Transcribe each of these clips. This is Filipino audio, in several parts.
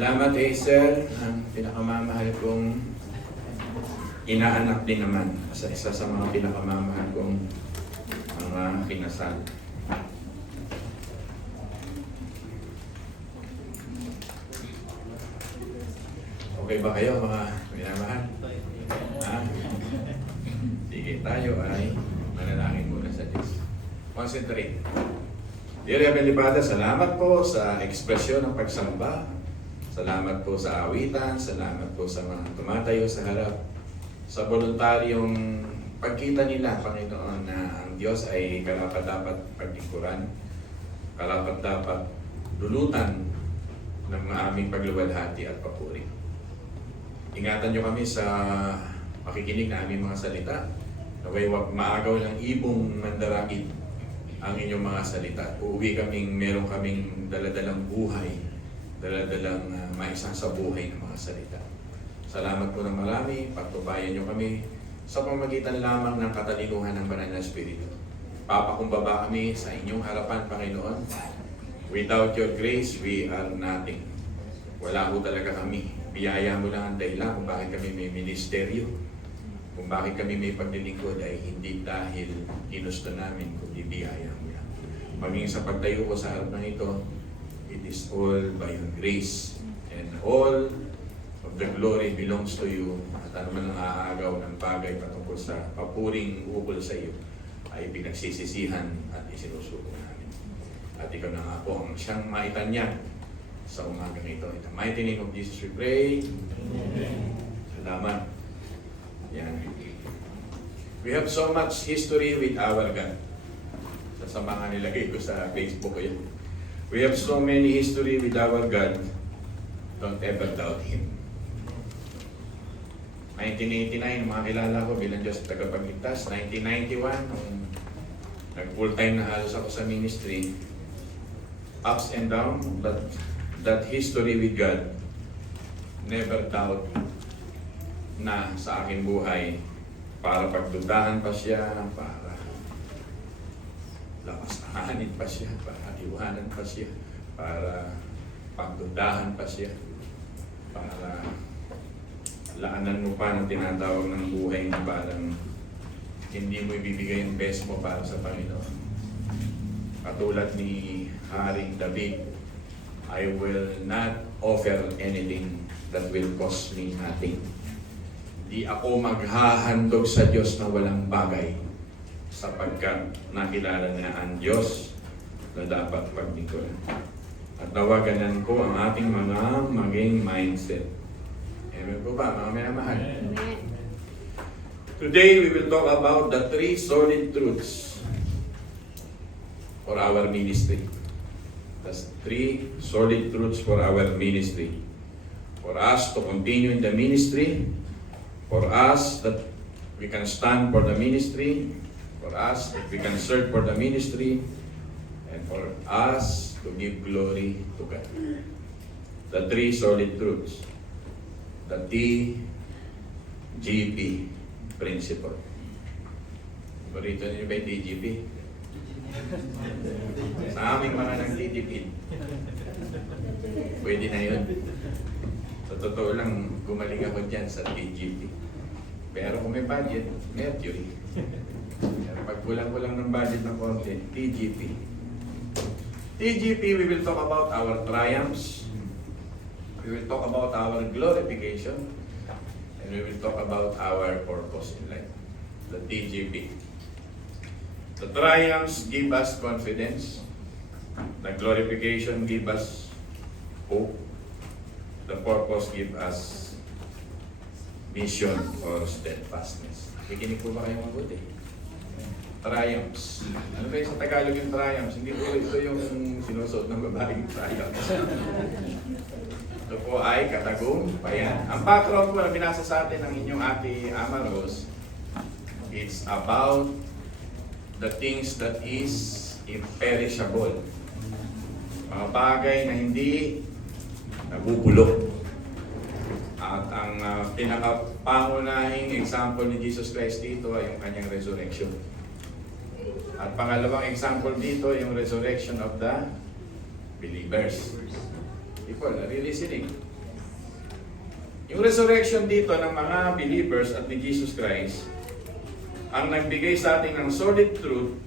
Salamat, Hazel. Ang pinakamamahal kong inaanak din naman sa isa sa mga pinakamamahal kong mga kinasal. Okay ba kayo, mga minamahal? Ha? Sige, tayo ay manalangin muna sa Diyos. Concentrate. Dear Heavenly Father, salamat po sa ekspresyon ng pagsamba. Salamat po sa awitan. Salamat po sa mga tumatayo sa harap. Sa voluntaryong pagkita nila, Panginoon, na ang Diyos ay karapat-dapat pagtikuran, karapat-dapat dulutan ng aming pagluwalhati at papuri. Ingatan niyo kami sa makikinig na aming mga salita. Naway maagaw ng ibong mandarakit ang inyong mga salita. Meron kaming daladalang buhay, daladalang maisang sa buhay ng mga salita. Salamat po ng marami, pagtubayan niyo kami sa pamamagitan lamang ng katalinuhan ng Banal na Espiritu. Papakumbaba kami sa inyong harapan, Panginoon. Without your grace, we are nothing. Wala po talaga kami. Biyaya mo lang ang dahilan kung bakit kami may ministeryo. Kung bakit kami may paglilingkod ay hindi dahil ginusto namin, kundi biyaya mo lang. Maging sa pagtayo ko sa harap ng ito, it is all by your grace. And all of the glory belongs to you. At ano man ang aagaw ng bagay patungkol sa papuring ukol sa iyo ay pinagsisisihan at isinusuko namin. At ikaw na nga po ang siyang maitanyag sa umagang ito. In the mighty name of Jesus we pray. Amen. Salamat. Yan. We have so much history with our God. Sa mga nilagay ko sa Facebook ko yun. We have so many history with our God. Don't ever doubt Him. 1989, mga kilala ko bilang Diyos at tagapagligtas. 1991, nung nag-full-time na halos ako sa ministry. Ups and downs, but that history with God, never doubt na sa aking buhay para pagdudahan pa siya, para lapastahanin pa siya, para iwanan pa siya, para pagdudahan pa siya, para laanan mo pa ng tinatawag ng buhay na parang hindi mo ibibigay yung best mo para sa Panginoon. Katulad ni Haring David, I will not offer anything that will cost me nothing. Di ako maghahandog sa Diyos na walang bagay sapagkat nakilala niya ang Diyos na dapat paglingkuran. At nawaganan ko ang ating mga maging mindset. Amen po ba, mga minamahal? Today, we will talk about the 3 solid truths for our ministry. That's 3 solid truths for our ministry. For us to continue in the ministry, for us that we can stand for the ministry, for us that we can serve for the ministry, and for us to give glory to God. The 3 solid truths. The TGP principle. Barito niyo ba yung TGP? Sa aming mga nagtitipid. Pwede na yun. Sa totoo lang, gumaling ako dyan sa TGP. Pero kung may budget, Mercury. Pero pag kulang-kulang ng budget ng konti, TGP. TGP, we will talk about our triumphs. We will talk about our glorification. And we will talk about our purpose in life. The TGP. The triumphs give us confidence. The glorification give us hope. The purpose give us mission or steadfastness. Nakikinig po ba kayo mabuti? Triumphs. Ano ba yung sa Tagalog yung triumphs? Hindi po ito yung sinusuot ng babaeng triumphs. Ito po ay katagumpayan. Ang background po na binasa sa atin ng inyong ate Ama Rose, it's about the things that is imperishable. Mga bagay na hindi nabubulok. At ang pinakapangunahing example ni Jesus Christ dito ay yung kanyang resurrection. At pangalawang example dito, yung resurrection of the believers. People, are you listening? Yung resurrection dito ng mga believers at ni Jesus Christ, ang nagbigay sa atin ng solid truth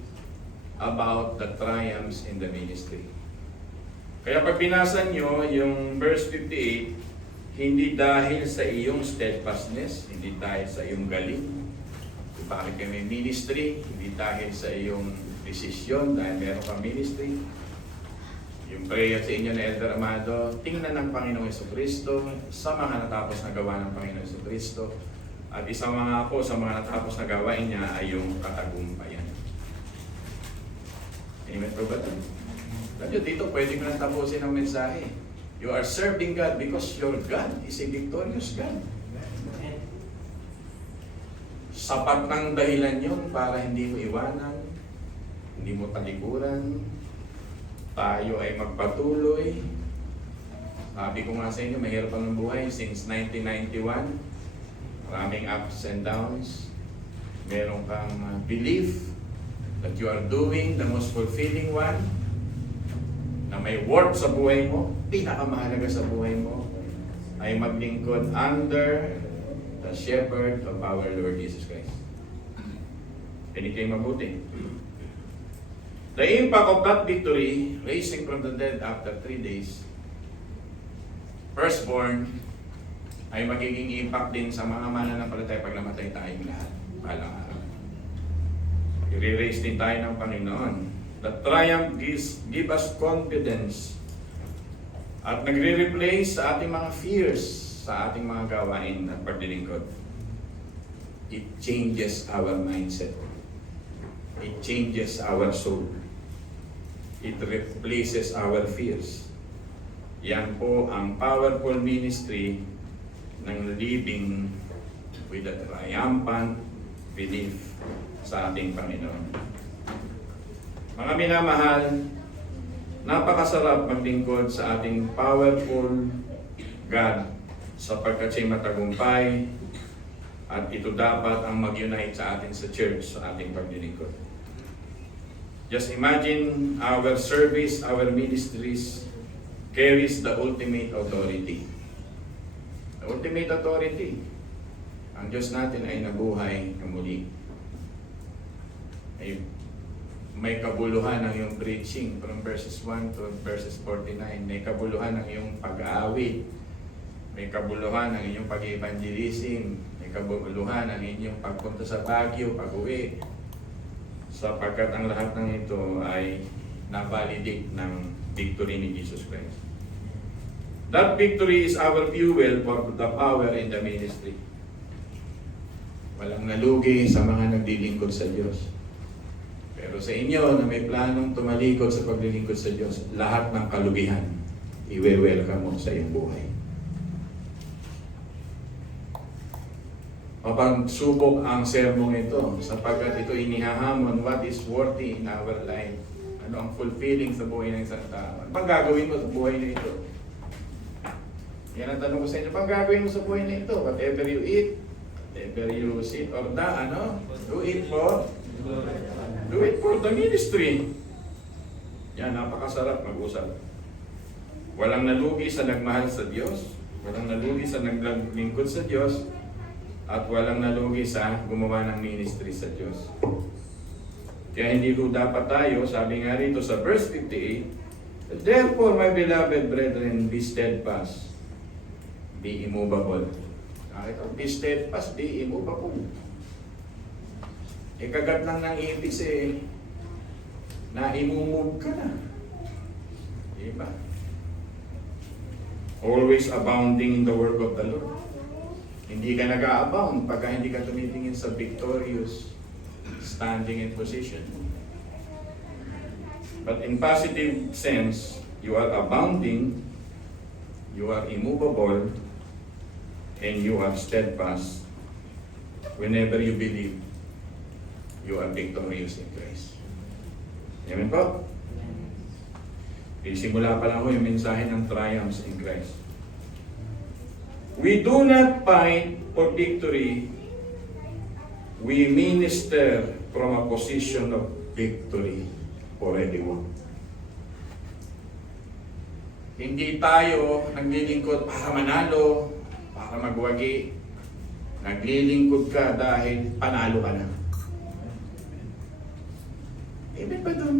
about the triumphs in the ministry. Kaya pag binasa nyo yung verse 58, hindi dahil sa iyong steadfastness, hindi dahil sa iyong galing, kung bakit kayo may ministry, hindi dahil sa iyong desisyon, dahil meron kang ministry. Yung prayer sa inyo na Elder Amado, tingnan ng Panginoong Jesucristo sa mga natapos na gawa ng Panginoong Jesucristo. At isang mga po sa mga natapos na gawain niya ay yung katagumpayan. Amen po ba ito? Dito pwede ko nang tapusin ang mensahe. You are serving God because your God is a victorious God. Sapat ng dahilan yun para hindi mo iwanan, hindi mo talikuran, tayo ay magpatuloy. Sabi ko nga sa inyo, mahirap ang buhay since 1991. Maraming ups and downs. Meron kang belief that you are doing the most fulfilling one, na may worth sa buhay mo, pinakamahalaga sa buhay mo, ay maglingkod under the shepherd of our Lord Jesus Christ. Pinig kayo mabuti. The impact of that victory, raising from the dead after 3 days, firstborn, ay magiging impact din sa mga mananampalataya pag namatay tayong lahat. Balang araw. I-raise din tayo ng Panginoon. The triumph give us confidence at nagre-replace sa ating mga fears, sa ating mga gawain at paglilingkod. It changes our mindset. It changes our soul. It replaces our fears. Yan po ang powerful ministry ng living with a triumphant belief sa ating Panginoon. Mga minamahal, napakasarap maglingkod sa ating powerful God sapagkat siya'y matagumpay at ito dapat ang mag-unite sa atin sa church, sa ating paglilingkod. Just imagine our service, our ministries carries the ultimate authority. The ultimate authority. Ang Diyos natin ay nabuhay na muli. May kabuluhan ng iyong preaching from verses 1 to verses 49. May kabuluhan ng iyong pag-aawit. May kabuluhan ng inyong pag-evangelism. May kabuluhan ng inyong pagpunta sa Baguio, pag-uwi. Sapagkat ang lahat ng ito ay na-validate ng victory ni Jesus Christ. That victory is our fuel for the power in the ministry. Walang nalugi sa mga naglilingkod sa Diyos. Pero sa inyo na may planong tumalikod sa paglilingkod sa Diyos, lahat ng kalugihan, i-welcome mo sa iyong buhay. Mapagsubok ang sermong ito sapagkat ito inihahamon what is worthy in our life. Ano ang fulfilling sa buhay ng isang tao. Ano bang gagawin mo sa buhay na ito? Yan ang tanong ko sa inyo. Ano bang gagawin mo sa buhay na ito? Whatever you eat, whatever you sit or do it for the ministry. Yan, napakasarap mag-usap. Walang nalugi sa nagmahal sa Diyos, walang nalugi sa naglingkod sa Diyos, at walang nalugi sa gumawa ng ministry sa Diyos. Kaya hindi ko dapat tayo, sabi nga rito sa verse 58, therefore, my beloved brethren, be steadfast, be immovable. Be steadfast, be immovable. Kagat lang ng ipis na imumove ka na. Diba? Always abounding in the work of the Lord. Hindi ka nag-a-abound pagka hindi ka tumitingin sa victorious standing and position. But in positive sense, you are abounding, you are immovable, and you are steadfast. Whenever you believe, you are victorious in Christ. Amen po? Simula pa lang ho yung mensahe ng triumphs in Christ. We do not fight for victory. We minister from a position of victory already won. Hindi tayo naglilingkod para manalo, para magwagi. Naglilingkod ka dahil panalo ka na. Amen ba dun?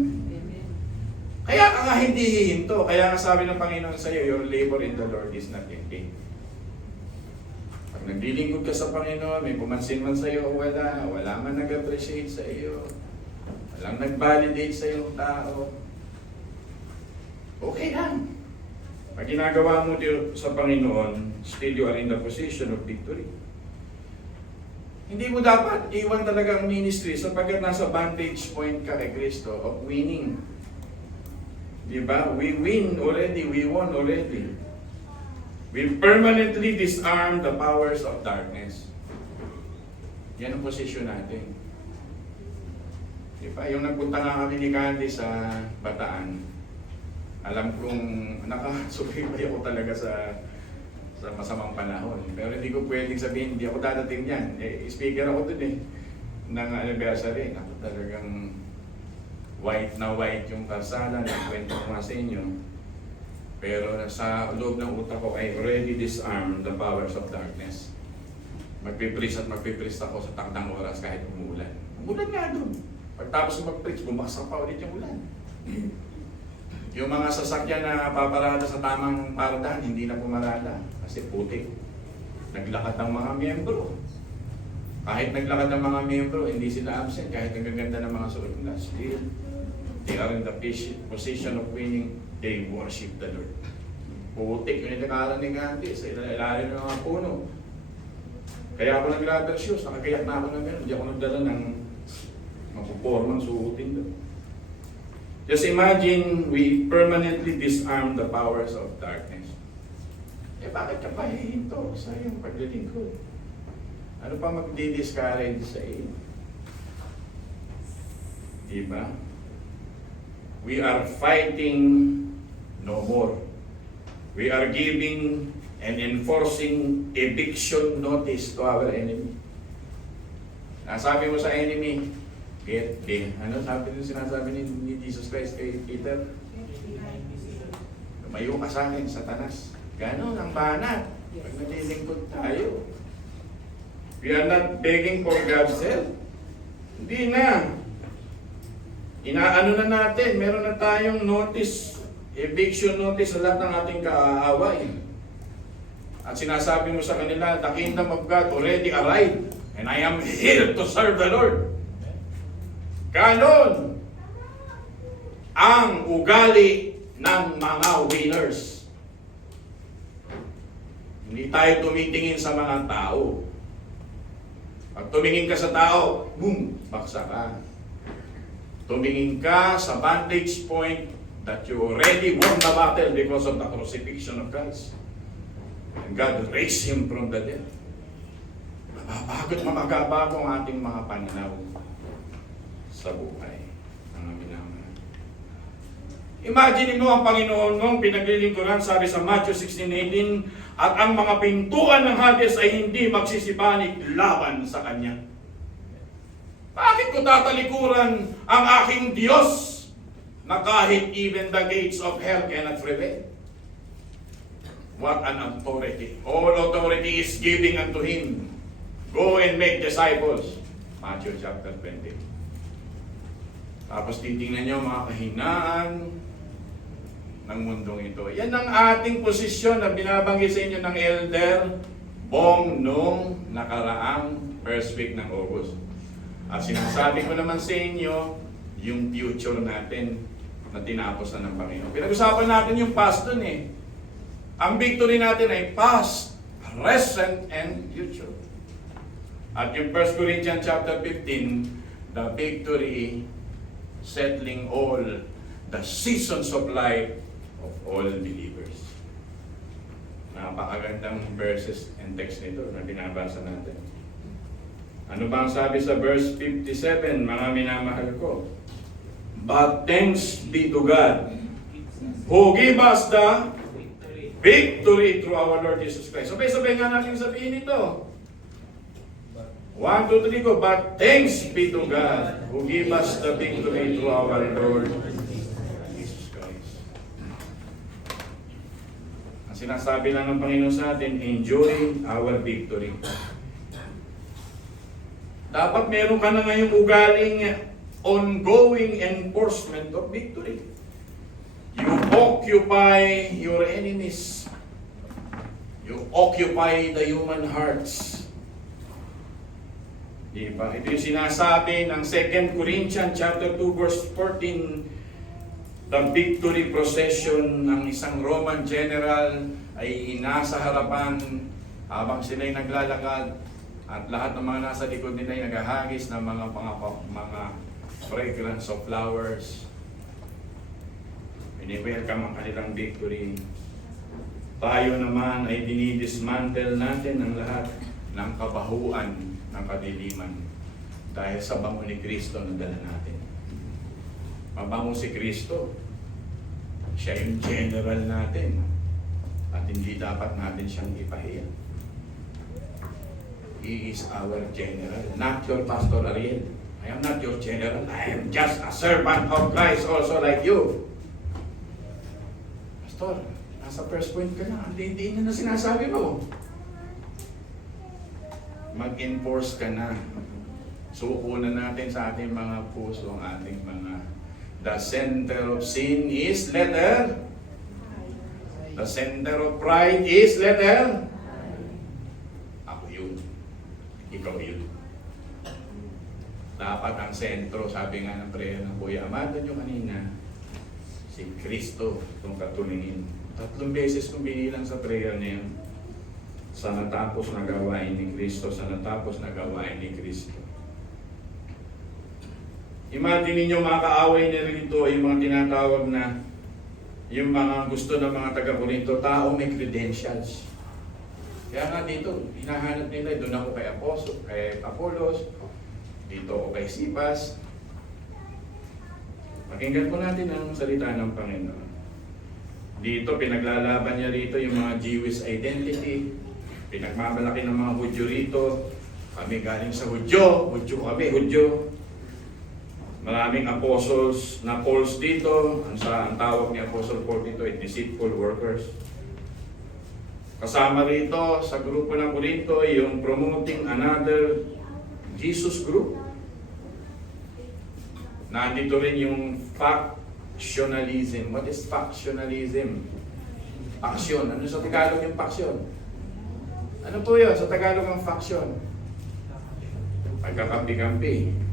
Kaya ka nga hindi hihinto. Kaya nga sabi ng Panginoon sa iyo, your labor in the Lord is not in vain. Pag naglilingkod ka sa Panginoon, may pumansin man sa iyo o wala man nag-appreciate sa iyo, walang nag-validate sa iyong tao, okay lang. Pag ginagawa mo sa Panginoon, still you are in the position of victory. Hindi mo dapat iwan talaga ang ministry sapagkat nasa vantage point ka kay Kristo of winning. Diba? We win already, we won already. We permanently disarm the powers of darkness. Yan ang posisyon natin. Diba? Yung nagpunta nga kami ni Candy sa Bataan, alam kong nakasubaybay ako talaga sa masamang panahon. Pero hindi ko pwedeng sabihin, hindi ako dadating yan. Speaker ako dun ng anniversary. Ako talagang white na white yung karsada, nagkwento ko nga sa inyo. Pero sa loob ng utak ko ay already disarm the powers of darkness. Magpipreach ako sa takdang oras kahit umuulan. Umulan nga dun. Pagtapos mag-preach, bumaksak pa ulit yung ulan. Yung mga sasakyan na paparada sa tamang paradahan, hindi na pumarada kasi putik. Naglakad ng mga miyembro. Kahit naglakad ng mga miyembro, hindi sila absent. Kahit nagaganda ng mga suot nila, still, they are in the position of winning. They worship the Lord. Putik yung inakaran ni Gandhi sa ilalim ng mga puno. Kaya ako nag-rubber shoes, nakagayak na ako ng gano'n. Hindi ako nagdala ng mapupormang suotin doon. Just imagine, we permanently disarm the powers of darkness. Bakit ka pa hihinto sa iyong paglilingkod? Ano pa magdi-discourage sa iyo? Diba? We are fighting no more. We are giving and enforcing eviction notice to our enemy. Nasabi mo sa enemy, ano sabi nung sinasabi ni Jesus Christ kay Peter? Lumayo ka sa akin, Satanas. Ganon ang banat. Pag nalilingkod tayo. We are not begging for God's help. Hindi na. Inaano na natin, meron na tayong notice, eviction notice sa lahat ng ating kaaway. At sinasabi mo sa kanila, the kingdom of God already arrived and I am here to serve the Lord. Ganon ang ugali ng mga winners. Hindi tayo tumitingin sa mga tao. Pag tumingin ka sa tao, boom, baksa ka. Tumingin ka sa vantage point that you already won the battle because of the crucifixion of Christ. And God raised Him from the dead. Magbabago ang ating mga pananaw sa buhay ng minamahal. Imagine mo ang Panginoon mong pinaglilingkuran, sabi sa Matthew 16:18, at ang mga pintuan ng Hades ay hindi magsisipanig laban sa Kanya. Bakit ko tatalikuran ang aking Diyos na kahit even the gates of hell cannot prevail? What an authority. All authority is giving unto Him. Go and make disciples. Matthew chapter 20. Tapos titingnan nyo mga kahinaan ng mundong ito. Yan ang ating posisyon na binabanggit sa inyo ng Elder Bong nung nakaraang first week ng August. At sinasabi ko naman sa inyo yung future natin na tinapos na ng Panginoon. Pinag-usapan natin yung past dun eh. Ang victory natin ay past, present, and future. At yung 1 Corinthians chapter 15, the victory settling all the seasons of life of all believers. Napakagandang verses and text nito na binabasa natin. Ano ba ang sabi sa verse 57, mga minamahal ko? But thanks be to God who give us the victory through our Lord Jesus Christ. Sabay-sabay nga natin sabihin ito. 1, 2, 3 go. But thanks be to God who give us the victory through our Lord Jesus Christ. Ang sinasabi lang ng Panginoon sa atin, enjoying our victory. Dapat meron ka na ngayong ugaling ongoing enforcement of victory. You occupy your enemies. You occupy the human hearts. Diba? Ito yung sinasabi ng 2 Corinthians chapter 2 verse 14. The victory procession ng isang Roman general ay nasa harapan habang sila'y naglalakad at lahat ng mga nasa likod nila ay naghahagis ng mga fragrance of flowers. Ini-welcome ang kanilang victory. Tayo naman ay dinidismantle natin ang lahat ng kabahuan ng kadiliman dahil sa bango ni Kristo na dala natin. Mabango si Kristo. Siya yung general natin at hindi dapat natin siyang ipahiya. He is our general, not your Pastor Ariel. I am not your general. I am just a servant of Christ also like you. Pastor, nasa first point ka na. Hindi na sinasabi mo. Mag-enforce ka na. Suko na natin sa ating mga puso, ang ating mga... The center of sin is letter. The center of pride is letter. Ako yun. Ikaw yun. Dapat ang sentro, sabi nga ng prayer ng Kuya Amado nyo kanina, si Kristo itong katulingin. 3 beses kong binilang sa prayer niya yun. Sa natapos na gawain ni Kristo, sa natapos na gawain ni Kristo. Imagine ninyo mga kaaway na rito, yung mga tinatawag na, yung mga gusto ng mga taga-Korinto, tao may credentials. Kaya nga dito, hinahanap nila, doon ako kay Apollos, dito ako kay Sipas. Pakinggan po natin ang salita ng Panginoon. Dito, pinaglalaban niya rito yung mga Jewish identity, pinagmamalaki ng mga Hudyo rito. Kami galing sa Hudyo kami, Hudyo. Maraming apostles na Pauls dito. Ang tawag ni Apostle Paul dito ay deceitful workers. Kasama rito sa grupo ng Korinto yung promoting another Jesus group. Nandito rin yung factionalism. What is factionalism? Faction. Ano sa Tagalog yung faction? Ano po yun sa Tagalog ang faction? Pagkakampi-kampi.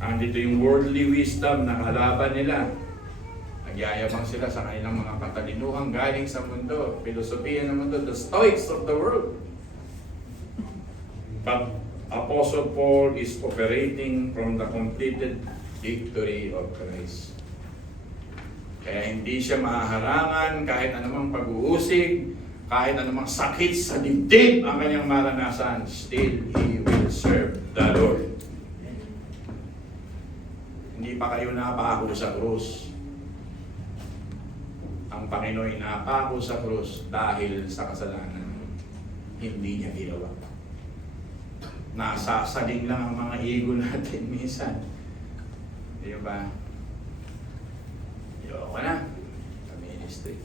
Andito yung worldly wisdom na kalaban nila. Nagyayabang sila sa kanilang mga katalinuhang galing sa mundo, filosofiya ng mundo, the Stoics of the world. But Apostle Paul is operating from the completed victory of Christ. Kaya hindi siya mahaharangan kahit anumang pag-uusig, kahit anumang sakit sa dibdib ang kanyang maranasan, still he will serve the Lord. Hindi pa kayo napako sa krus. Ang Panginoon ay napako sa krus dahil sa kasalanan. Hindi niya ginawa. Nasasaling lang ang mga ego natin minsan. Di ba? Ayoko na sa ministry.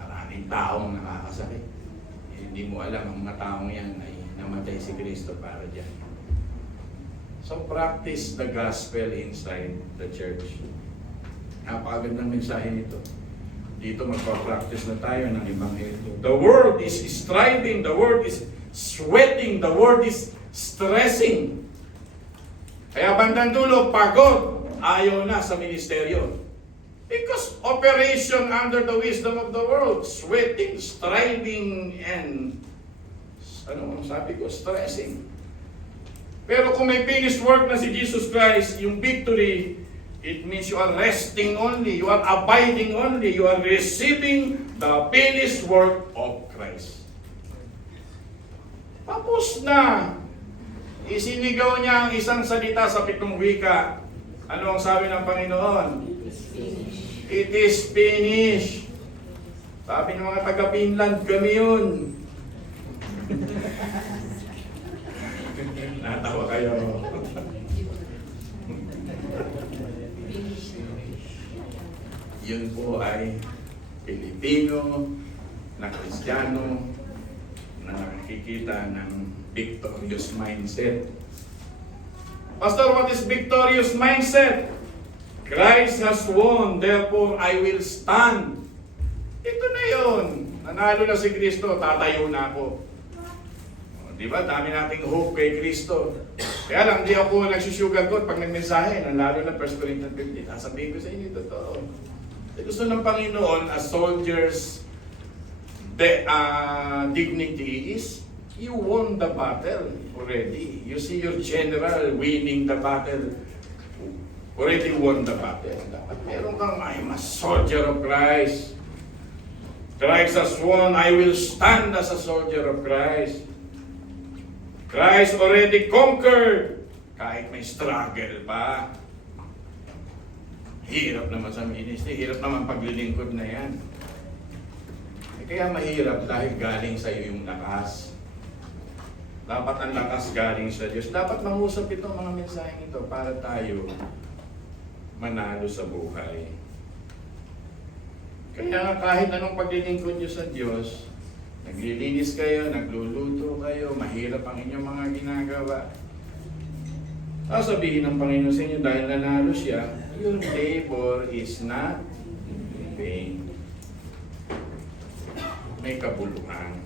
Maraming taong nakakasakit. Hindi mo alam ang mga taong yan ay namatay si Kristo para dyan. So practice the gospel inside the church. Napakagandang mensahe nito. Dito magpa-practice na tayo ng Ebanghelyo. The world is striving, the world is sweating, the world is stressing. Kaya bandang dulo, pagod, ayaw na sa ministeryo. Because operation under the wisdom of the world, sweating, striving, and sabi ko, stressing. Pero kung may finished work na si Jesus Christ, yung victory, it means you are resting only, you are abiding only, you are receiving the finished work of Christ. Tapos na. Isinigaw niya ang isang salita sa 7 wika. Ano ang sabi ng Panginoon? It is finished. Sabi ng mga taga-Finland, kami yun. Natawa kayo. Yun po ay Pilipino na Kristiyano na nakikita ng victorious mindset. Pastor, what is victorious mindset? Christ has won, therefore I will stand. Ito na yun. Nanalo na si Kristo, tatayo na ako. Di ba? Dami nating hope kay Kristo. Kaya lang, di ako nagsusugarcoat pag nagmensahe. Lalo na 1 Corinthians 15. Sasabihin ko sa inyo, totoo. Gusto ng Panginoon, a soldier's dignity is, you won the battle already. You see your general winning the battle. Already won the battle. Dapat meron kang, I'm a soldier of Christ. Christ has won, I will stand as a soldier of Christ. Christ already conquered. Kahit may struggle pa. Hirap naman sa ministry, hirap naman paglilingkod na yan. Kaya mahirap dahil galing sa iyo yung lakas. Dapat ang lakas galing sa Diyos. Dapat mangusap ito, mga mensaheng ito, para tayo manalo sa buhay. Kaya nga kahit anong paglilingkod nyo sa Diyos, naglilinis kayo, nagluluto kayo, mahirap ang inyong mga ginagawa. Sasabihin ng Panginoon sa inyo, dahil nanalo siya, your labor is not in vain. May kabuluhan.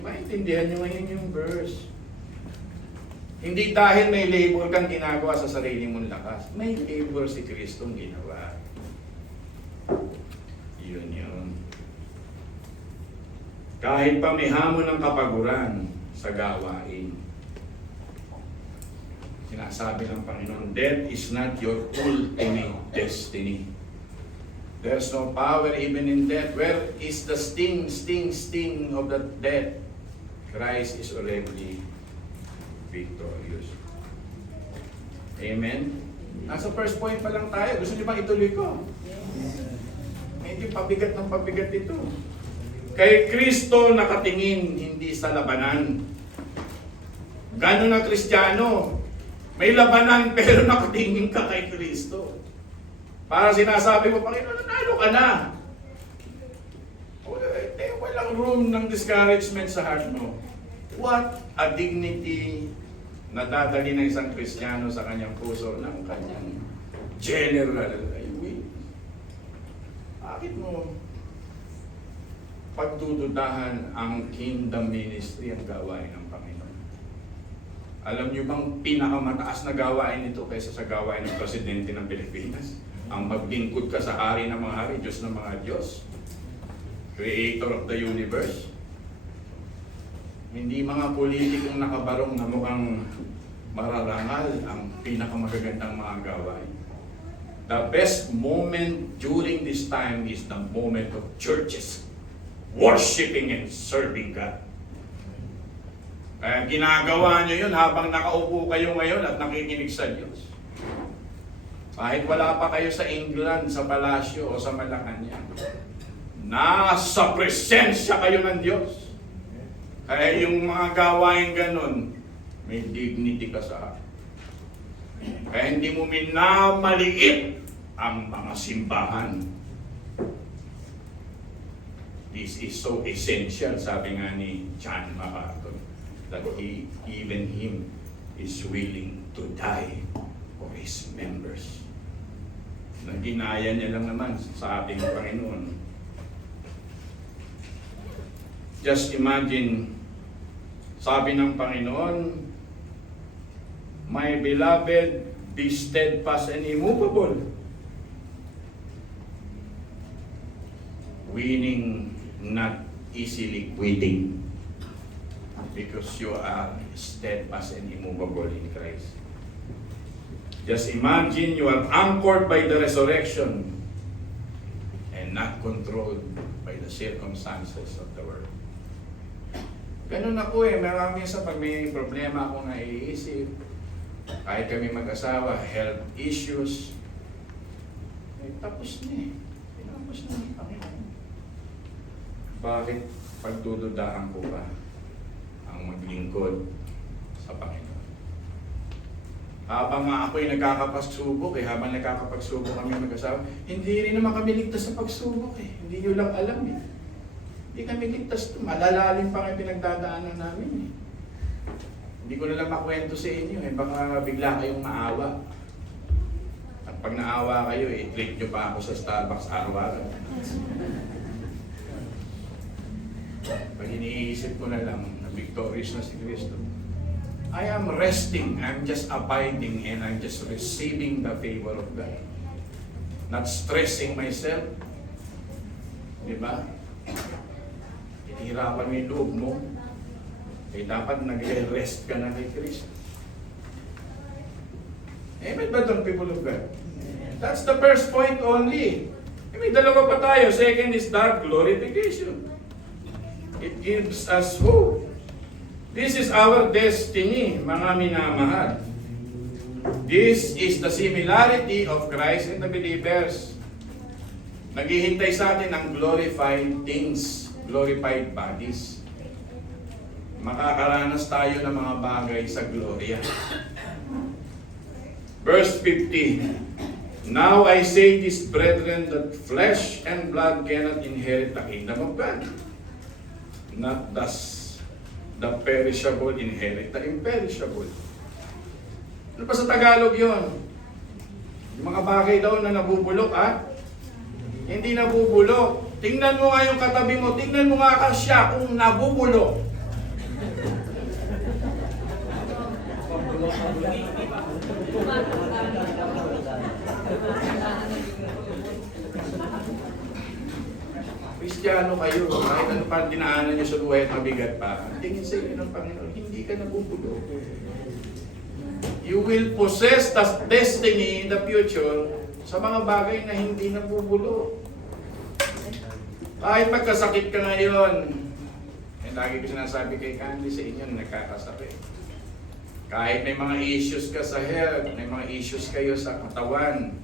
Maintindihan nyo ngayon yung verse. Hindi dahil may labor kang ginagawa sa sarili mong lakas. May labor si Kristong ginawa. Yun. Kahit pa may hamon ng kapaguran sa gawain. Sinasabi ng Panginoon, death is not your ultimate destiny. There's no power even in death. Where is the sting of that death? Christ is already victorious. Amen? Nasa first point pa lang tayo. Gusto niyo bang ituloy ko? Medyo pabigat ng pabigat ito. Kay Kristo nakatingin, hindi sa labanan. Gano'n na Kristiyano. May labanan pero nakatingin ka kay Kristo. Para sinasabi mo, Panginoon, nanalo ka na. Walang room ng discouragement sa heart mo. What a dignity na dadali ng isang Kristiyano sa kanyang puso ng kanyang general. Bakit mo pagdududahan ang kingdom ministry, ang gawain ng Panginoon? Alam niyo bang pinakamataas na gawain ito kaysa sa gawain ng Presidente ng Pilipinas? Ang maglingkod ka sa hari ng mga hari, Diyos ng mga Diyos, Creator of the universe. Hindi mga politikong nakabarong na mukhang mararangal ang pinakamagagandang mga gawain. The best moment during this time is the moment of churches worshiping and serving God. Kaya ginagawa nyo yun habang nakaupo kayo ngayon at nakikinig sa Diyos. Kahit wala pa kayo sa England, sa palasyo o sa Malacanang, nasa presensya kayo ng Diyos. Kaya yung mga gawain ganun, may dignity ka sa harap. Kaya hindi mo minamaliit ang mga simbahan. This is so essential, sabi nga ni John MacArthur, that even him is willing to die for his members. Naginaya niya lang naman sa ating Panginoon. Just imagine, sabi ng Panginoon, my beloved, be steadfast and immovable. Winning, not easily quitting. Because you are steadfast and immovable in Christ. Just imagine you are anchored by the resurrection and not controlled by the circumstances of the world. Ganun ako marami sa pag may problema akong naiisip, kahit kami mag-asawa, health issues, tapos na Tinapos na ng Panginoon. Bakit pagdududaan ko ba ang maglingkod sa Panginoon? Habang nga ako'y nagkakapagsubok, habang nagkakapagsubok kami mag-asawa, hindi rin naman kami ligtas sa pagsubok eh. Hindi nyo lang alam eh. Hindi kami ligtas. Malalalim pa nga pinagdadaanan namin eh. Hindi ko na lang makwento sa inyo eh. Baka bigla kayong maawa. At pag naawa kayo eh, treat nyo pa ako sa Starbucks araw-araw. Pag iniisip ko na lang na victorious na si Kristo, I am resting, I'm just abiding, and I'm just receiving the favor of God. Not stressing myself. Diba? Hinihirapan mo yung loob mo. Eh dapat nag-rest ka na kay Kristo. Amen ba itong people of God? That's the first point only. May dalawa pa tayo. Second is that glorification. It gives us hope. This is our destiny, mga minamahal. This is the similarity of Christ and the believers. Naghihintay sa atin ang glorified things, glorified bodies. Makakaranas tayo ng mga bagay sa gloria. Verse 50. Now I say this, brethren, that flesh and blood cannot inherit the kingdom of God. Not thus the perishable inherit the imperishable. Ano pa sa Tagalog yun? Yung mga bagay daw na nabubulok, hindi nabubulok. Tingnan mo nga yung katabi mo, tingnan mo nga ka siya kung nabubulok. Kristiyano kayo, kahit ano pa dinaanan nyo sa buhay at mabigat pa, tingin sa inyo ng Panginoon, hindi ka nabubulok. You will possess the destiny in the future sa mga bagay na hindi nabubulok. Kahit magkasakit ka ngayon, lagi ko sinasabi kay Candy sa inyo na nagkakasakit. Kahit may mga issues ka sa health, may mga issues kayo sa katawan.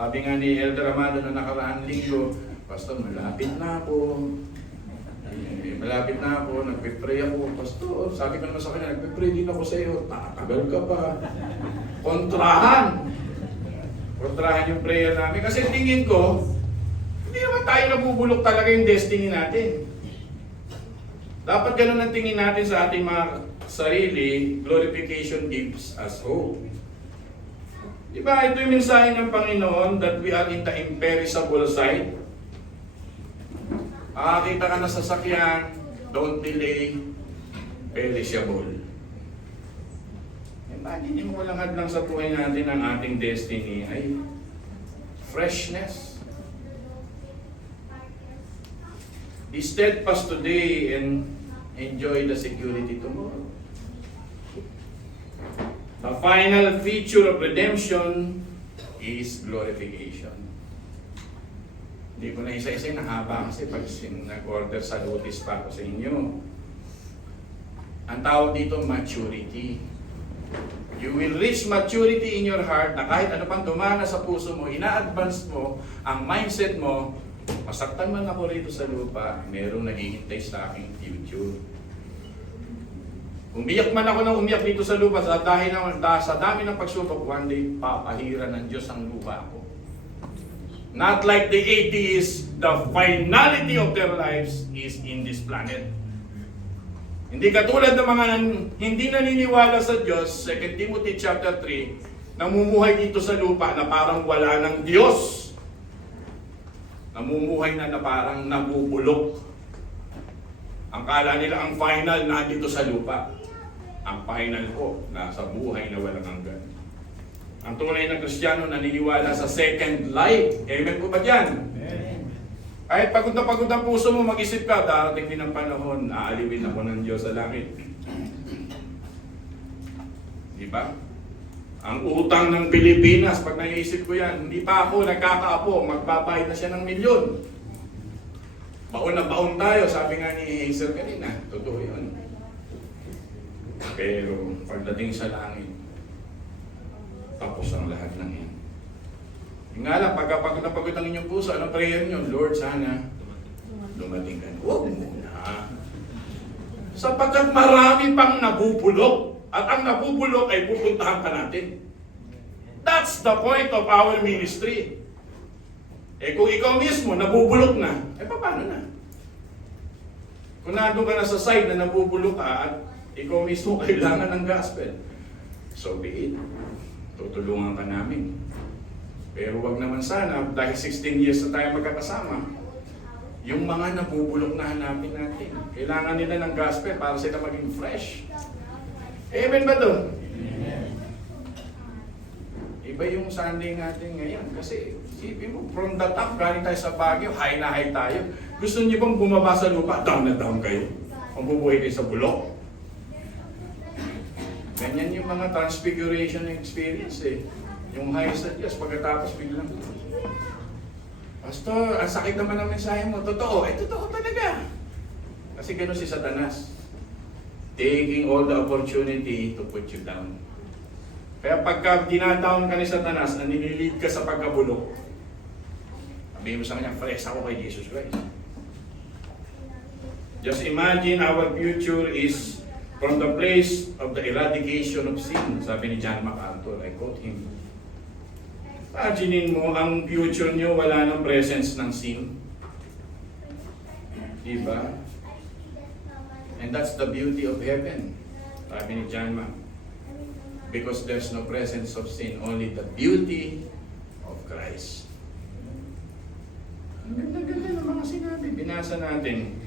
Sabi nga ni Elder Amado na nakaraang linggo, Pastor, malapit na ako. Malapit na ako, nagpe-pray ako. Pastor, sabi ko naman sa kanya, nagpe-pray din ako sa iyo. Tagal ka pa. Kontrahan yung prayer namin. Kasi tingin ko, hindi naman tayo nabubulok talaga yung destiny natin. Dapat ganun ang tingin natin sa ating mga sarili. Glorification gives us hope. Diba, ito yung mensahe ng Panginoon that we are in the imperishable side. Kita ka na sa sasakyan, don't delay, perishable. Imagine mo lang hadlang sa buhay natin ang ating destiny ay freshness. Be steadfast today and enjoy the security tomorrow. The final feature of redemption is glorification. Hindi ko na isa-isa nahaba kasi pag nag-order sa notice pa ako sa inyo. Ang tawag dito, maturity. You will reach maturity in your heart na kahit ano pang dumana sa puso mo, ina-advance mo, ang mindset mo, masaktan man ako rito sa lupa, merong naghihintay sa aking future. Umiyak man ako na umiyak dito sa lupa dahil sa dami ng pagsubok, one day papahira ng Diyos ang lupa ko. Not like the atheists, the finality of their lives is in this planet. Hindi katulad ng mga hindi naniniwala sa Diyos, 2 Timothy chapter 3, namumuhay dito sa lupa na parang wala ng Diyos. Namumuhay na parang nabubulok. Ang kala nila ang final na dito sa lupa. Ang final ko, nasa buhay na walang hanggan. Ang tunay na Kristiyano naniniwala sa second life. Amen po ba dyan? Amen. Kahit pagod na pagod ang puso mo, mag-isip ka, darating din ang panahon, aalipin ako ng Diyos sa langit. Di ba? Ang utang ng Pilipinas, pag naiisip ko yan, hindi pa ako nagkakaapo, magbabayad na siya ng milyon. Baon na baon tayo, sabi nga ni Hazel kanina, totoo yun. Pero pagdating sa langit, tapos ang lahat ng yan. Yung nga lang, pagkapagod na pagod ang inyong puso, anong prayer nyo? Lord, sana dumating ka. Huwag muna. Sapagkat marami pang nabubulok. At ang nabubulok ay pupuntahan ka natin. That's the point of our ministry. Eh kung ikaw mismo nabubulok na, eh paano na? Kung nandun ka na sa side na nabubulok ka at ikaw mismo kailangan ng gospel, so be it. Tutulungan ka namin. Pero wag naman sana, dahil 16 years na tayo magkakasama, yung mga nabubulok na hanapin natin. Kailangan nila ng gospel para sila maging fresh. Amen ba doon? Iba yung Sunday natin ngayon. Kasi, isipin mo, from the top, galing tayo sa Baguio, high na high tayo. Gusto niyo bang bumaba sa lupa? Down na down kayo. Mabubuhay kayo sa bulok. Ganyan yung mga transfiguration experience eh. Yung high sa Diyos, pagkatapos biglang, Pastor, ang sakit naman ng mensahe mo. Totoo. Eh, totoo talaga. Kasi gano'n si Satanas. Taking all the opportunity to put you down. Kaya pagka dinadown ka ni Satanas, na nililid ka sa pagkabulok, sabihin mo sa kanya, fresh ako kay Jesus Christ. Just imagine our future is from the place of the eradication of sin. Sabi ni John MacArthur, I quote him. Imaginin mo, ang future nyo wala ng presence ng sin. Diba? And that's the beauty of heaven. Sabi ni John Mac. Because there's no presence of sin, only the beauty of Christ. Ang ganda-ganda ng mga sinabi. Binasa natin.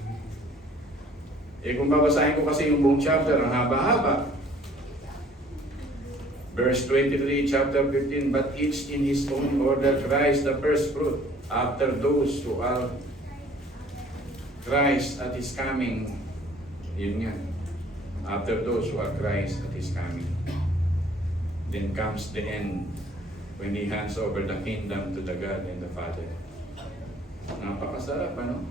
Eh kung babasahin ko kasi yung buong chapter, ang haba-haba. Verse 23, chapter 15, but each in his own order, Christ the first fruit, after those who are Christ at his coming. Yun nga. After those who are Christ at his coming. Then comes the end, when he hands over the kingdom to the God and the Father. Napakasarap, ano?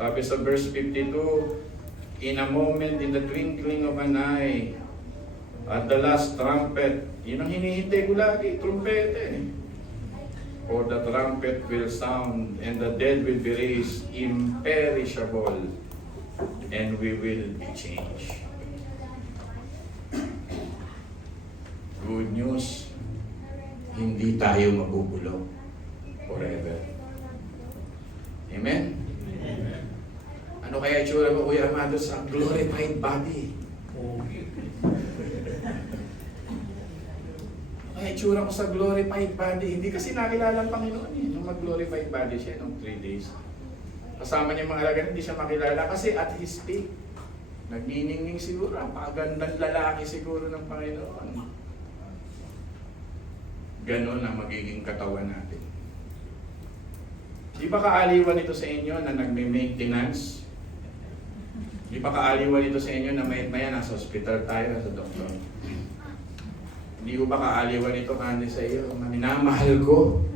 Sabi sa verse 52, in a moment, in the twinkling of an eye, at the last trumpet, yun ang hinihintay ko lagi, trumpete. For the trumpet will sound, and the dead will be raised imperishable, and we will be changed. Good news, hindi tayo mabubulok forever. Amen? Amen. Ano kaya itsura mo, Kuya Amado, sa glorified body? Kaya itsura ko sa glorified body. Hindi kasi nakilala ang Panginoon eh. Nung mag-glorified body siya nung 3 days. Kasama niya mga alaga, hindi siya makilala kasi at his feet. Nagniningning siguro. Ang pagandang lalaki siguro ng Panginoon. Ganon ang magiging katawan natin. Di ba kaaliwan ito sa inyo na nagme-maintenance? Di ba kaaliwan ito sa inyo na maya nasa hospital tayo, nasa doktor? Hindi ko ba kaaliwan ito kandi sa iyo? Minamahal ko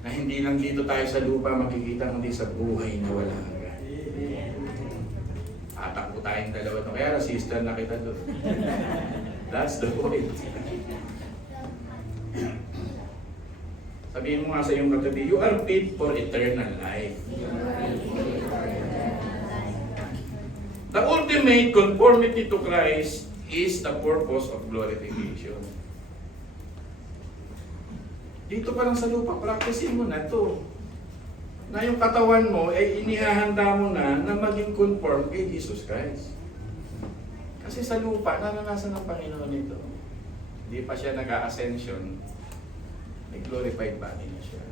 na hindi lang dito tayo sa lupa makikita, kundi sa buhay na wala hanggan. Atakbo tayong dalawa to. Kaya sister na kita doon. That's the point. Sabihin mo nga sa iyong katabi, you are fit for eternal life. The ultimate conformity to Christ is the purpose of glorification. Dito pa lang sa lupa, practicein mo na to. Na yung katawan mo ay inihahanda mo na maging conform kay Jesus Christ. Kasi sa lupa, naranasan ng Panginoon ito. Hindi pa siya nag-ascension. May glorified body na siya.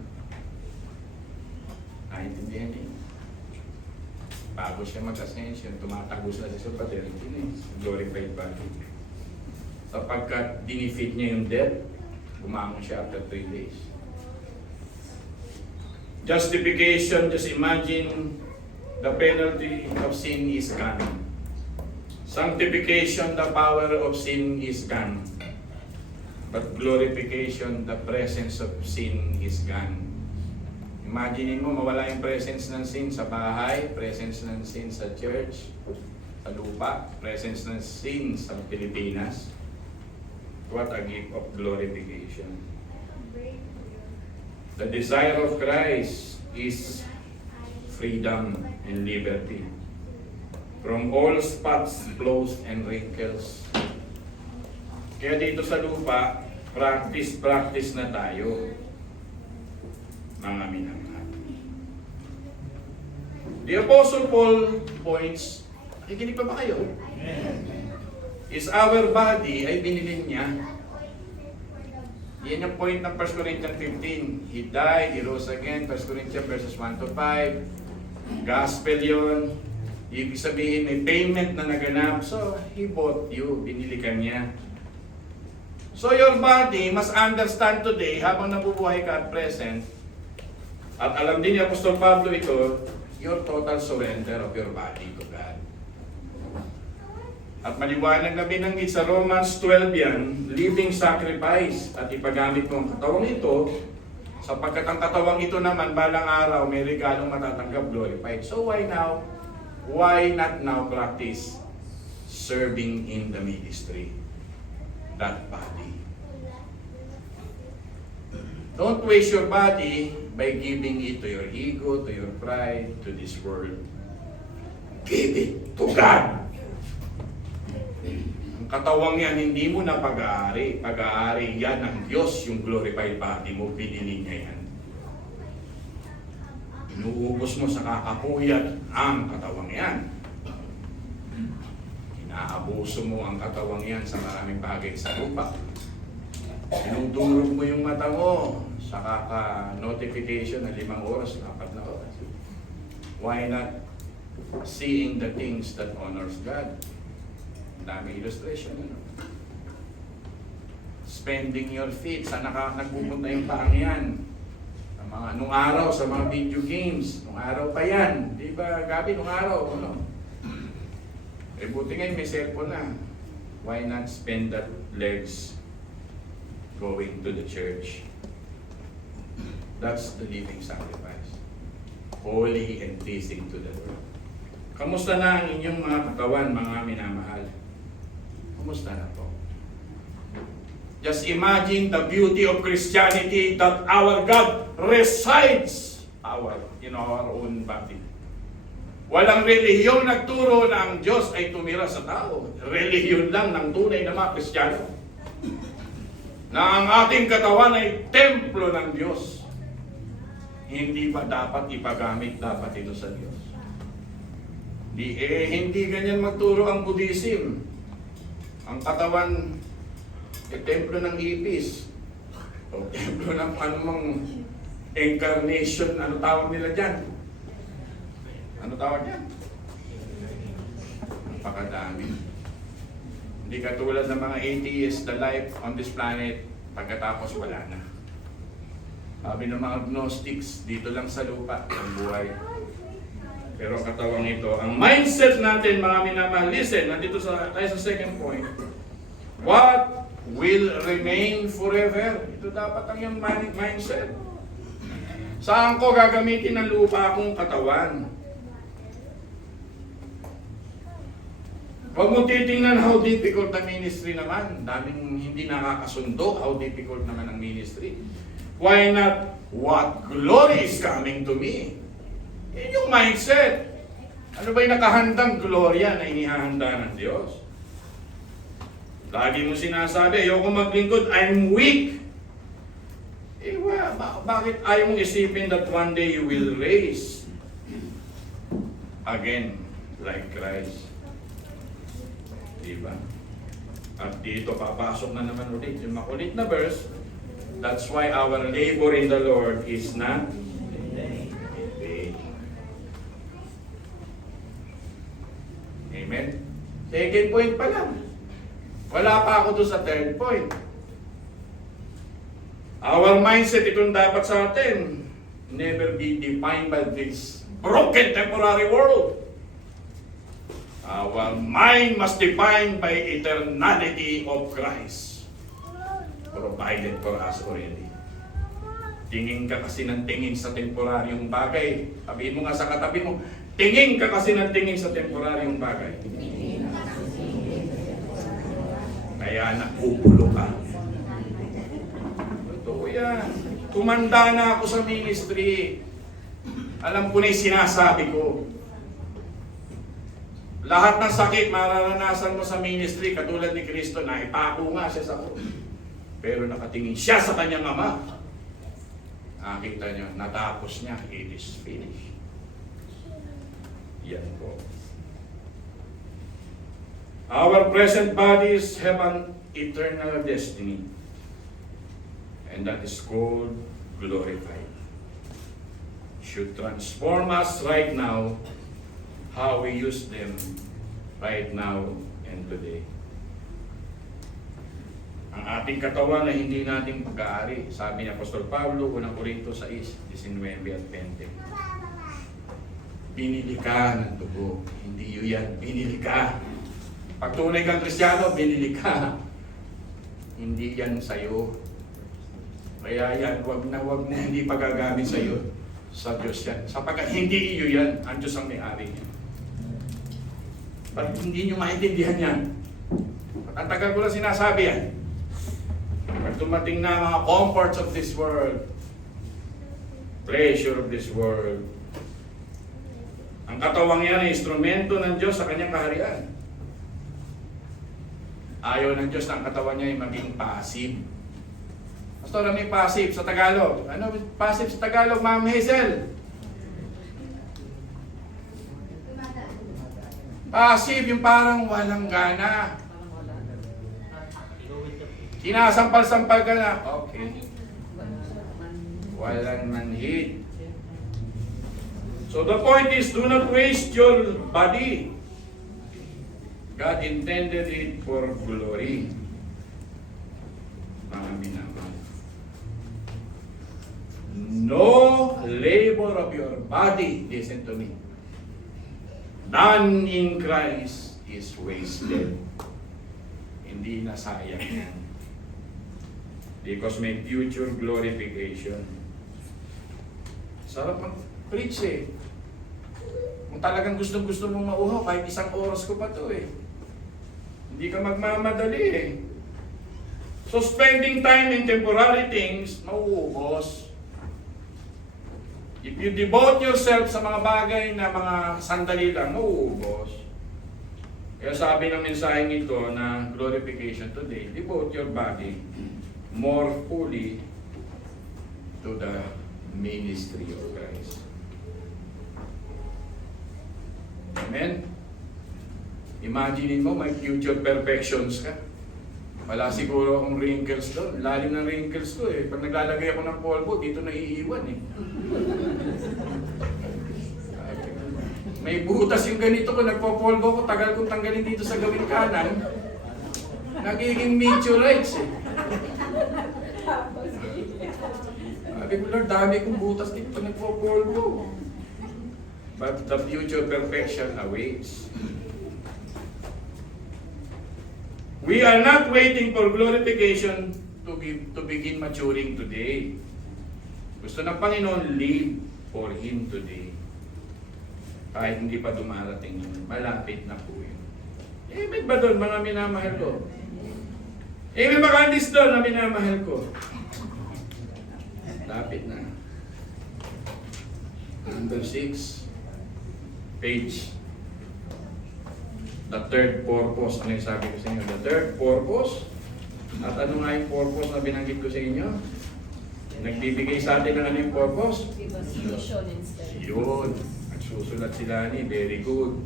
Naintindihan niyo? Bago siya mag-ascension, tumatagos na siya sa pader, glorified body. Sapagkat dinefeat niya yung death, bumangon siya after 3 days. Justification, just imagine, the penalty of sin is gone. Sanctification, the power of sin is gone. But glorification, the presence of sin is gone. Imaginin mo, mawala yung presence ng sin sa bahay, presence ng sin sa church, sa lupa, presence ng sin sa Pilipinas. What a gift of glorification. The desire of Christ is freedom and liberty from all spots, flaws, and wrinkles. Kaya dito sa lupa, Practice na tayo. Mga minamahal. The Apostle Paul points, nakikinig pa ba kayo? Is our body ay binili niya. Yan ang point ng 1 Corinthians 15. He died, He rose again. 1 Corinthians verses 1 to 5. Gospel yun. Ibig sabihin may payment na naganap. So, He bought you. Binili ka niya. So, your body must understand today, habang nabubuhay ka at present, at alam din ni Apostol Pablo ito, your total surrender of your body to God. At maliwanag na binanggit sa Romans 12 yan, living sacrifice, at ipagamit mo ang katawang ito, sapagkat ang katawang ito naman balang araw may regalong matatanggap, glorified. So why now? Why not now practice serving in the ministry? That body. Don't waste your body by giving it to your ego, to your pride, to this world. Give it to God. Ang katawang yan, hindi mo na pag-aari. Pag-aari yan ng Diyos, yung glorified body mo, binili niya yan. Inuubos mo sa kakapuyat ang katawang yan. Inaabuso mo ang katawang yan sa maraming bagay sa lupa. Dinudurog mo yung mata mo sa kaka-notification na 5 oras, 4 na oras. Why not seeing the things that honors God? Ang dami illustration. Ano? Spending your feet, saan nagpupunta yung paang yan? Sa mga, nung araw, sa mga video games, nung araw pa yan. Di ba, Gabi, nung araw, ano? Eh, buti ngayon may cellphone na. Why not spend that legs going to the church? That's the living sacrifice. Holy and pleasing to the Lord. Kamusta na ang inyong mga katawan, mga minamahal? Kamusta na po? Just imagine the beauty of Christianity that our God resides in our own body. Walang relihiyong nagturo na ang Diyos ay tumira sa tao. Relihiyon lang ng tunay na mga Kristiyano. Na ang ating katawan ay templo ng Diyos. Hindi ba dapat ipagamit dapat ito sa Diyos? Hindi ganyan magturo ang Buddhism. Ang katawan ay templo ng ipis. O templo ng anumang incarnation. Ano tawag nila dyan? Ano tawag yan? Napakadami. Hindi katulad ng mga atheists, the life on this planet, pagkatapos wala na. Sabi ng mga agnostics, dito lang sa lupa ang buhay. Pero katawang ito, ang mindset natin, mga minamahal, listen, nandito tayo sa second point. What will remain forever? Ito dapat ang yung mindset. Saan ko gagamitin ang lupa akong katawan? Huwag mo titingnan how difficult ang ministry naman. Daming hindi nakakasundo how difficult naman ang ministry. Why not, what glory is coming to me? Yan yung mindset. Ano ba yung nakahandang gloria na inihahanda ng Diyos? Lagi mo sinasabi, ayoko maglingkod, I'm weak. Eh, bakit ayaw mong isipin that one day you will raise again like Christ? Diba? At dito papasok na naman ulit yung makulit na verse. That's why our labor in the Lord is not in vain. Amen? Second point pa lang. Wala pa ako doon sa third point. Our mindset, itong dapat sa atin, never be defined by this broken temporary world. Our mind must defined by eternality of Christ. Provided for us already. Tingin ka kasi ng tingin sa temporaryong bagay. Sabihin mo nga sa katabi mo, tingin ka kasi ng tingin sa temporaryong bagay. Kaya nakupulo ka. Totoo yan. Tumanda na ako sa ministry. Alam ko na yung sinasabi ko. Lahat ng sakit mararanasan mo sa ministry, katulad ni Kristo na ipako nga siya sa krus. pero nakatingin siya sa kanyang ama. Nakita niyo, natapos niya, it is finished. Yan po. Our present bodies have an eternal destiny, and that is called glorified. Should transform us right now, how we use them right now and today. Ang ating katawan na hindi natin pag-aari, sabi ni Apostol Pablo, unang Korinto 6:19 at 20. Binili ka ng dugo, hindi yun yan, binili ka. Pag tunay kang Kristiyano, binili ka. Hindi yan sa'yo. Kaya yan, wag na hindi pagagamit sa'yo. Sa Diyos yan. Sapagkat hindi iyo yan, ang Diyos ang may-ari niya. Ba't hindi nyo maintindihan yan? Ang tagal ko lang sinasabi yan. Pag dumating na mga comforts of this world, pleasure of this world, ang katawang yan ay instrumento ng Diyos sa kanyang kaharian. Ayaw ng Diyos na ang katawan niya ay maging passive. Pastor, ano yung passive sa Tagalog? Ano passive sa Tagalog, Ma'am Hazel? Passive, yung parang walang gana. Sinasampal-sampal ka na. Okay. Walang manhid. So the point is, do not waste your body. God intended it for glory. Mga minamahal. No labor of your body, listen to me, done in Christ is wasted. Hindi nasayang yan. Because may future glorification. Sarap mag-preach eh. Kung talagang gusto mong mauhaw, kahit 1 oras ko pa to eh. Hindi ka magmamadali eh. So spending time in temporary things, mauubos. If you devote yourself sa mga bagay na mga sandali lang, mauubos. Kaya sabi ng mensaheng ito na glorification today, devote your body more fully to the ministry of Christ. Amen? Imagine mo, may future perfections ka. Wala siguro akong wrinkles doon. Lalim ng wrinkles ko eh. Pag naglalagay ako ng polvo, dito naiiwan eh. May butas yung ganito ko, nagpo-polvo ko, tagal kong tanggalin dito sa gawing kanan. Nagiging meteorites eh. Sabi ko, Lord, dami kong butas dito pag nagpo-polvo. But the future perfection awaits. We are not waiting for glorification to begin maturing today. Gusto ng Panginoon, live for Him today. Kahit hindi pa dumarating yun, malapit na po yun. Amen ba doon, mga minamahal ko? Amen ba kandis doon, na minamahal ko? Lapit na. Number 6, page. The third purpose. Ano yung sabi ko sa inyo? The third purpose. At ano nga yung purpose na binanggit ko sa inyo? Nagbibigay sa atin ng ano yung purpose? Yun. Nagsusulat sila ni, very good.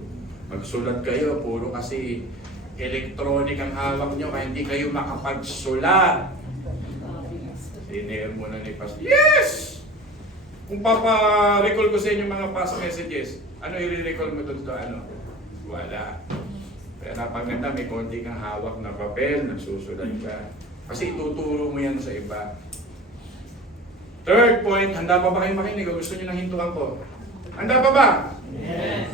Magsulat kayo, puro kasi electronic ang hawak nyo, kaya hindi kayo makapagsulat. Siner mo na ni Pastor. Yes! Kung papa-recall ko sa inyo mga past messages, ano i-recall mo doon to? Ano? Wala. Kaya napaganda, may konti kang hawak na papel, nagsusulat ka. Kasi ituturo mo yan sa iba. Third point, handa pa ba kayo makinig o gusto nyo nang hintukan ko? Handa pa ba? Yes.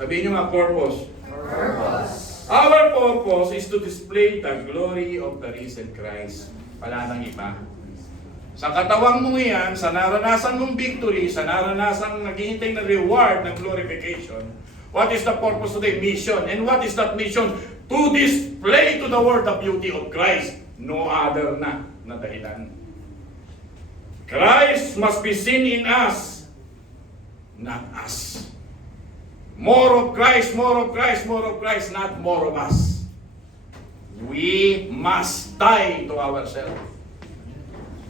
Sabihin nyo nga, purpose. Purpose. Our purpose is to display the glory of the risen Christ. Wala nang iba. Sa katawang mo yan, sa naranasan mong victory, sa naranasan naghihintay na reward ng glorification, what is the purpose of the mission? And what is that mission? To display to the world the beauty of Christ. No other na dahilan. Christ must be seen in us, not us. More of Christ, more of Christ, more of Christ, not more of us. We must die to ourselves.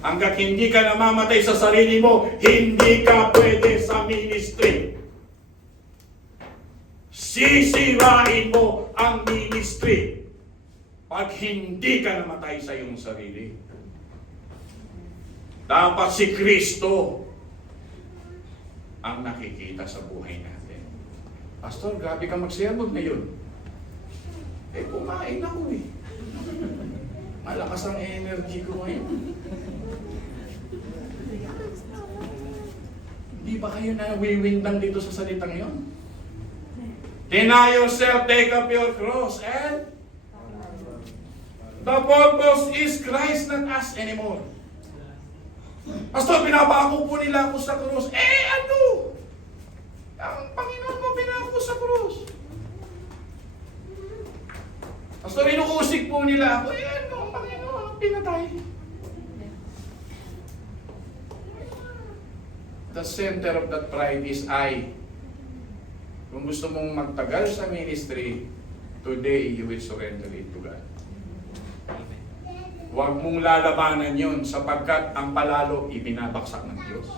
Hanggat hindi ka namamatay sa sarili mo, hindi ka pwede sa ministry. Sisirain mo ang ministry pag hindi ka namatay sa iyong sarili. Dapat si Kristo ang nakikita sa buhay natin. Pastor, grabe ka magsermon ngayon. Eh, kumain ako eh. Malakas ang energy ko ngayon. Hindi ba kayo nawiwindang dito sa salitang yon? Deny yourself, take up your cross, and the purpose is Christ, not us anymore. Pastor, pinapako po nila ako sa krus. Ano? Ang Panginoon mo pinako sa krus. Pastor, inuusig po nila ako. Ano? Ang Panginoon pinatay. The center of that pride is I. Kung gusto mong magtagal sa ministry, today you will surrender it to God. Huwag mong lalabanan yun sapagkat ang palalo ibinabaksak ng Diyos.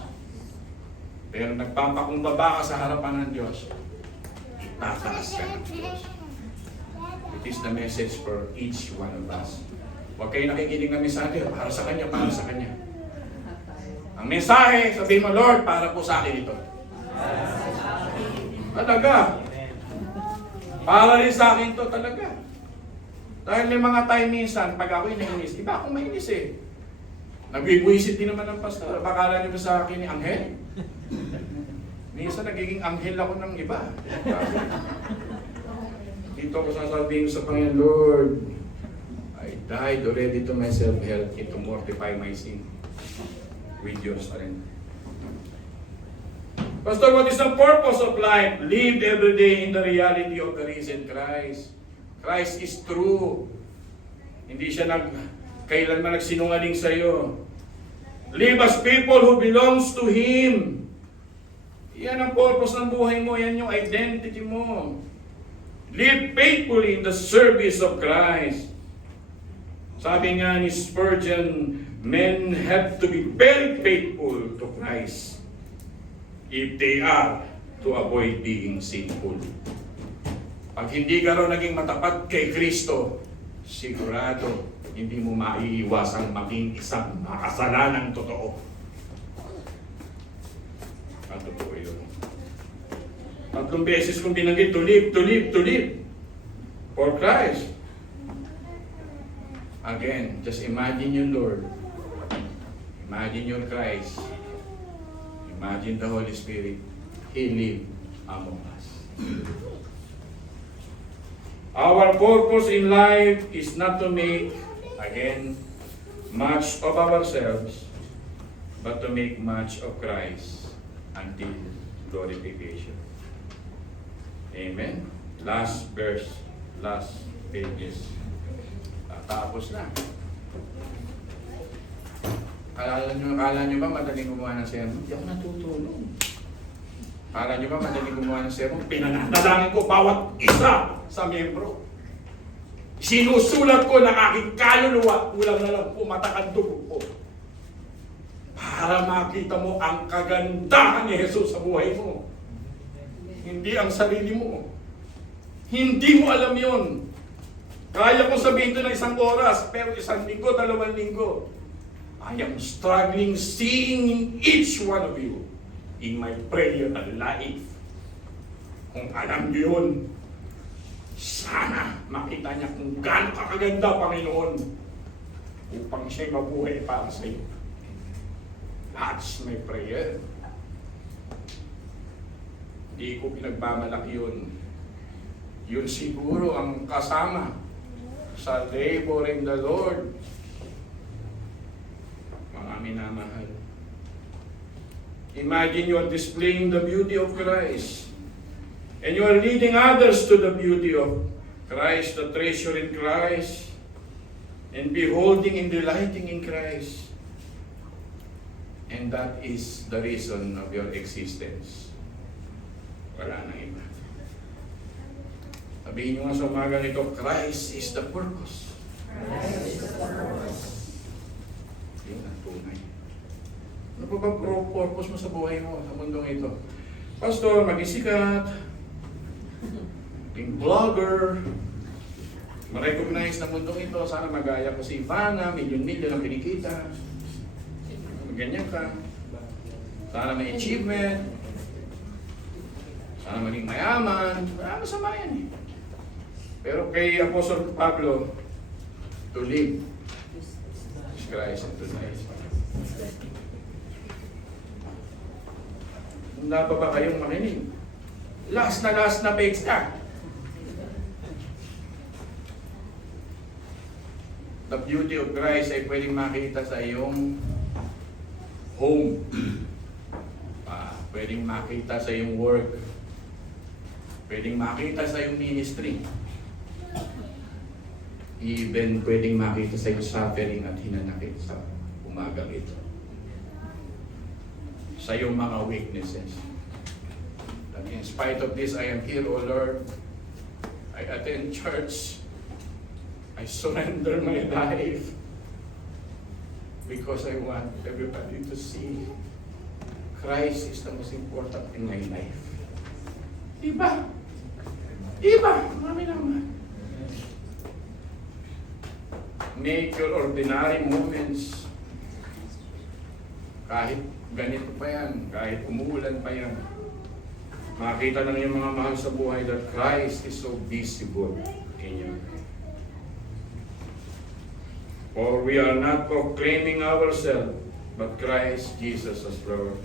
Pero nagpapakumbaba ka sa harapan ng Diyos, itataas ka ng Diyos. It is the message for each one of us. Huwag kayo nakikinig ng mensahe, para sa Kanya, para sa Kanya. Ang mensahe, sabihin mo, Lord, para po sa akin ito. Talaga. Para rin sa akin ito talaga. Dahil may mga time minsan, pag ako'y nainis, iba akong mainis eh. Nagbibuisit din naman ng pastor. Bakala niyo ba sa akin ni Anghel? Minsan nagiging anghel ako ng iba. Dito ako sasabihin sa Panginoon, Lord, I died already to myself, help me to mortify my sin with your strength. Pastor, what is the purpose of life? Live every day in the reality of the risen Christ. Christ is true. Hindi siya kailanman nagsinungaling sa iyo. Live as people who belongs to Him. Yan ang purpose ng buhay mo. Yan yung identity mo. Live faithfully in the service of Christ. Sabi nga ni Spurgeon, men have to be very faithful to Christ if they are to avoid being sinful. Pag hindi ka raw naging matapat kay Kristo, sigurado hindi mo maiiwasang maging isang makasalanang totoo. Ano po yun? 3 beses kong binanggit, to live for Christ. Again, just imagine your Lord. Imagine your Christ. Imagine the Holy Spirit. He lived among us. Our purpose in life is not to make, again, much of ourselves, but to make much of Christ until glorification. Amen. Last verse, last pages. Tapos na. Akala nyo ba madaling gumawa ng sermon? Hindi ako natutulog. Akala nyo ba madaling gumawa ng sermon? Pinanandalangin ko bawat isa sa miyembro. Sinusulat ko ng aking kaluluwa, kulang na lang pumatak ang dugo ko. Para makita mo ang kagandahan ni Jesus sa buhay mo. Hindi ang sarili mo. Hindi mo alam yon. Kaya ko sabihin ito ng 1 oras, pero 1 linggo, 2 linggo. I am struggling seeing each one of you in my prayer and life. Kung alam niyo yun, sana makita niya kung gaano kakaganda, Panginoon, upang siya'y mabuhay para sa iyo. That's my prayer. Hindi ko pinagmamalaki yun. Yun siguro ang kasama sa labor in the Lord. Mga minamahal. Imagine you are displaying the beauty of Christ. And you are leading others to the beauty of Christ, the treasure in Christ, and beholding and delighting in Christ. And that is the reason of your existence. Wala nang iba. Sabihin nyo nga sa umaga nito, Christ is the purpose. Yun ang tunay. Ano pa ba purpose mo sa buhay mo, sa mundong ito? Pastor, maging sikat, maging vlogger, ma-recognize na mundong ito, sana magaya ko si Ivana, milyon-milyon ang kinikita. Ganyan ka. Sana may achievement. Sana maging mayaman. Ano sa yan eh. Pero kay Apostle Pablo, to live is Christ and to die is Christ. Handa pa ba kayong makinig? Last na page ka. The beauty of Christ ay pwedeng makita sa iyong home. Pwedeng makita sa iyong work. Pwedeng makita sa iyong ministry. Even pwedeng makita sa iyong suffering at hinanakit sa umagang ito. Sa iyong mga weaknesses. That in spite of this, I am here, O Lord. I attend church. I surrender my life. Because I want everybody to see Christ is the most important in my life. Diba? Diba? Mami naman. Make your ordinary moments. Kahit ganito pa yan, kahit umuulan pa yan, makita na yung mga mahal sa buhay that Christ is so visible in you. For we are not proclaiming ourselves, but Christ Jesus as Lord.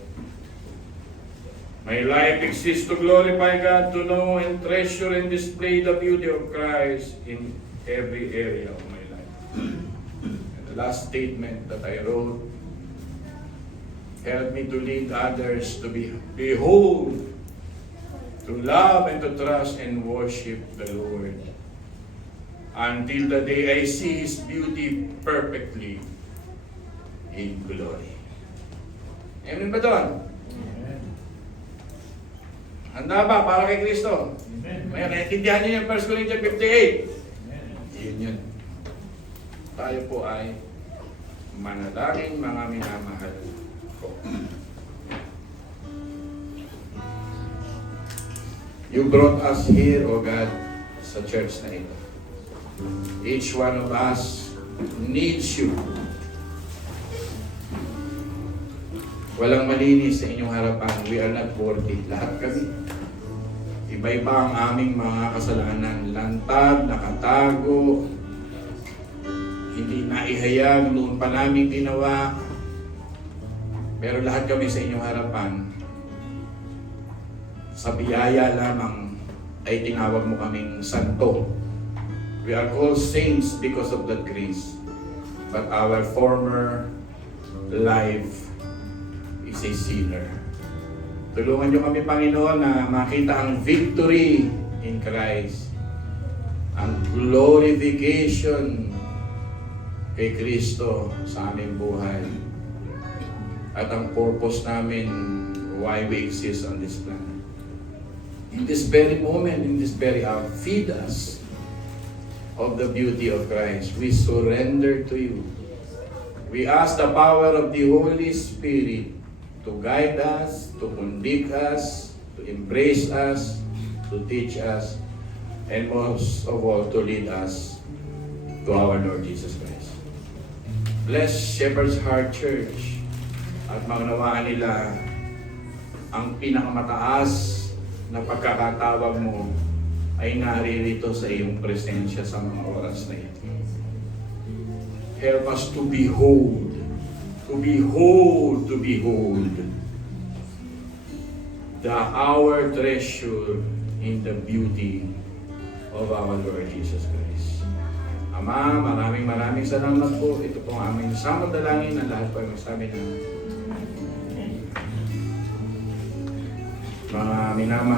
My life exists to glorify God, to know and treasure and display the beauty of Christ in every area of my life. And the last statement that I wrote, help me to lead others to behold, to love and to trust and worship the Lord, until the day I see His beauty perfectly in glory. Amen ba doon? Handa ba para kay Kristo? May naintindihan niyo yung 1 Corinthians 58? Yun yun. Tayo po ay manalangin, mga minamahal ko. You brought us here, O God, sa church na ito. Each one of us needs you. Walang malinis sa inyong harapan. We are not worthy. Lahat kami. Iba-iba ang aming mga kasalanan. Lantad, nakatago, hindi naihayag, noon pa namin ginawa. Pero lahat kami sa inyong harapan, sa biyaya lamang ay tinawag mo kaming santo. We are called saints because of that grace. But our former life is a sinner. Tulungan niyo kami, Panginoon, na makita ang victory in Christ. Ang glorification kay Kristo sa aming buhay. At ang purpose namin why we exist on this planet. In this very moment, in this very hour, feed us of the beauty of Christ. We surrender to you. We ask the power of the Holy Spirit to guide us, to convict us, to embrace us, to teach us, and most of all, to lead us to our Lord Jesus Christ. Bless Shepherd's Heart Church at maunawaan nila ang pinakamataas na pagkakatawag mo ay naririto sa iyong presensya sa mga oras na ito. Help us to behold, to behold, to behold the our treasure in the beauty of our Lord Jesus Christ. Ama, maraming salamat po. Ito po ang aming samang dalangin na lahat po ay magsabi na mga minamahal.